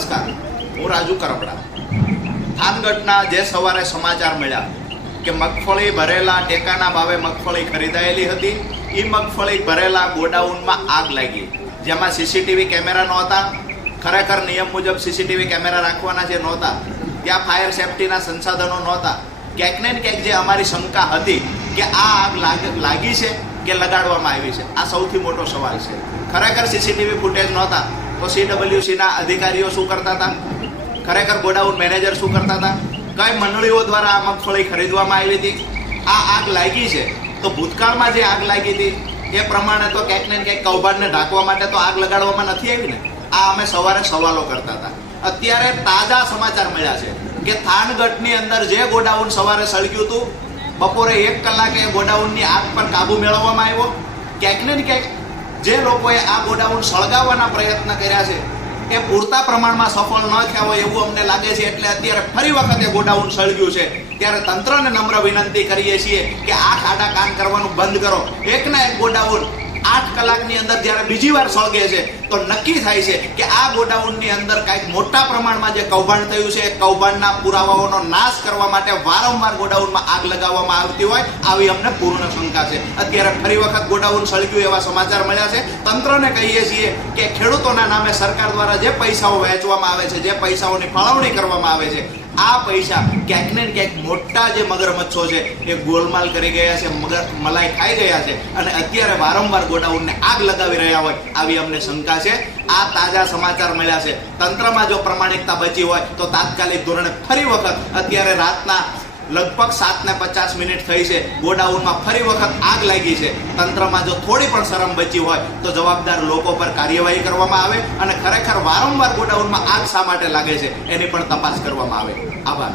નમસ્કાર, હું રાજુ કરપડા. થાનગઢના જે સવારે સમાચાર મળ્યા કે મગફળી ભરેલા ટેકાના ભાવે મગફળી ખરીદાયેલી હતી, એ મગફળી ભરેલા ગોડાઉનમાં આગ લાગી, જેમાં સીસીટીવી કેમેરા નહોતા. ખરેખર નિયમ મુજબ સીસીટીવી કેમેરા રાખવાના જે નહોતા, ત્યાં ફાયર સેફટીના સંસાધનો નહોતા. ક્યાંક ને ક્યાંક જે અમારી શંકા હતી કે આ આગ લાગી છે કે લગાડવામાં આવી છે, આ સૌથી મોટો સવાલ છે. ખરેખર સીસીટીવી ફૂટેજ નહોતા તો CWCના અધિકારીઓ શું કરતા હતા, ખરેખર ગોડાઉન મેનેજર શું કરતા હતા, કઈ મંડળીઓ દ્વારા આ મગફળી ખરીદવામાં આવી હતી. આ આગ લાગી છે તો ભૂતકાળમાં જે આગ લાગી હતી એ પ્રમાણે તો ક્યાંક ને ક્યાંક કૌભાંડને ઢાંકવા માટે તો આગ લગાડવામાં નથી આવી ને. આ અમે સવારે સવાલો કરતા હતા. અત્યારે તાજા સમાચાર મળ્યા છે કે થાનગઢની અંદર જે ગોડાઉન સવારે સળગ્યું હતું, બપોરે 1 કલાકે ગોડાઉનની આગ પર કાબુ મેળવવામાં આવ્યો. ક્યાંક ને ક્યાંક જે લોકોએ આ ગોડાઉન સળગાવવાના પ્રયત્ન કર્યા છે એ પૂરતા પ્રમાણમાં સફળ ન થયા હોય એવું અમને લાગે છે. એટલે અત્યારે ફરી વખત એ ગોડાઉન સળગ્યું છે ત્યારે તંત્રને નમ્ર વિનંતી કરીએ છીએ કે આ ખાડા કાન કરવાનું બંધ કરો. એકના એક ગોડાઉન 8 કલાકની અંદર જ્યારે બીજી વાર સળગે છે તો નક્કી થાય છે કે આ ગોડાઉનની અંદર કાંઈક મોટા પ્રમાણમાં જે કૌભાંડ થયું છે, કૌભાંડના પુરાવાઓનો નાશ કરવા માટે વારંવાર ગોડાઉનમાં આગ લગાવવામાં આવતી હોય, આવી અમને પૂર્ણ શંકા છે. અત્યારે ફરી વખત ગોડાઉન સળગ્યું એવા સમાચાર મળ્યા છે. તંત્રને કહીએ છીએ કે ખેડૂતોના નામે સરકાર દ્વારા જે પૈસાઓ વહેંચવામાં આવે છે, જે પૈસાઓની ફાળવણી કરવામાં આવે છે, આ પૈસા ક્યાંક ને ક્યાંક મોટા જે મગરમચ્છો છે એ ગોલમાલ કરી ગયા છે, મલાઈ ખાઈ ગયા છે અને અત્યારે વારંવાર ગોડાઉનને આગ લગાવી રહ્યા હોય આવી અમને શંકા છે. આ તાજા સમાચાર મળ્યા છે. તંત્રમાં જો પ્રમાણિકતા બચી હોય તો તાત્કાલિક ધોરણે ફરી વખત અત્યારે રાતના લગભગ 7:50 થઈ છે, ગોડાઉનમાં ફરી વખત આગ લાગી છે. તંત્રમાં જો થોડી પણ શરમ બચી હોય તો જવાબદાર લોકો પર કાર્યવાહી કરવામાં આવે અને ખરેખર વારંવાર ગોડાઉનમાં આગ શા માટે લાગે છે એની પણ તપાસ કરવામાં આવે. આભાર.